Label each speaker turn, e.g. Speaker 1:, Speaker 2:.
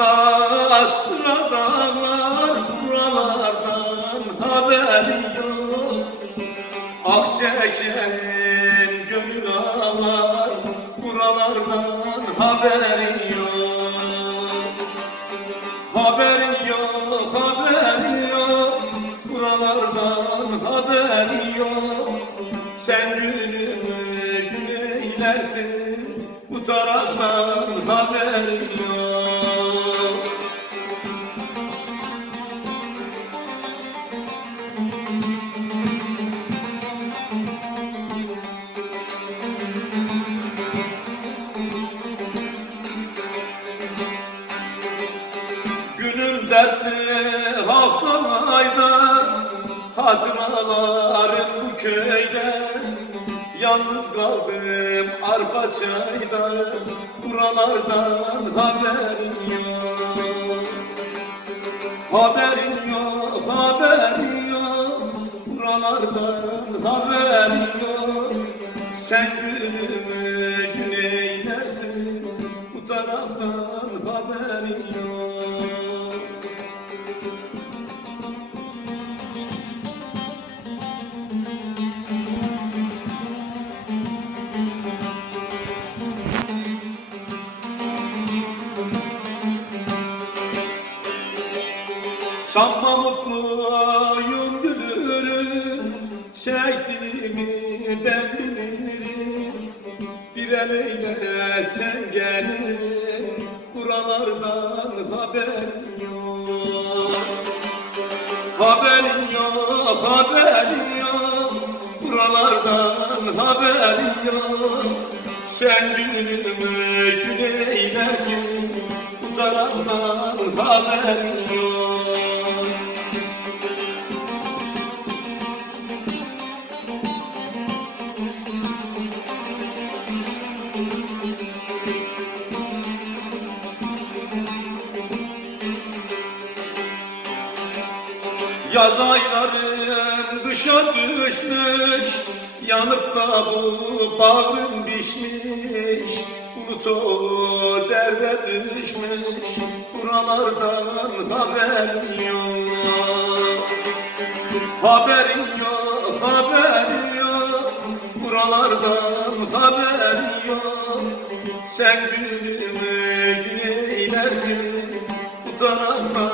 Speaker 1: Aşra dağlar buralardan haberi yok. Ah çeken gönül ağlar buralardan haberi yok. Haberin yok, haberin yok Buralardan haberin yok. Sen günümü güneylersin Bu taraftan haberin yok dertli haftam ayda Hatıralarım bu köyde Yalnız kaldım arpa çayda Buralardan haberin yok. Haberin yok, haberin yok Buralardan haberin yok. Sen günümü güneylersin Bu taraftan haberin yok Sanma mutluyum gülürüm Çektiğimi ben bilirim Bir el eyle sen gelin Buralardan haberin yok. Haberin yok, haberin yok Buralardan haberin yok. Sen günümü güneylersin Bu taraftan haberin yok Yaz aylarım kışa düşmüş Yanıp da bu bağrım pişmiş. Bulut o derde düşmüş Buralardan haberin yok. Haberin yok, haberin yok Buralardan haberin yok. Sen günümü güneylersin Bu taraftan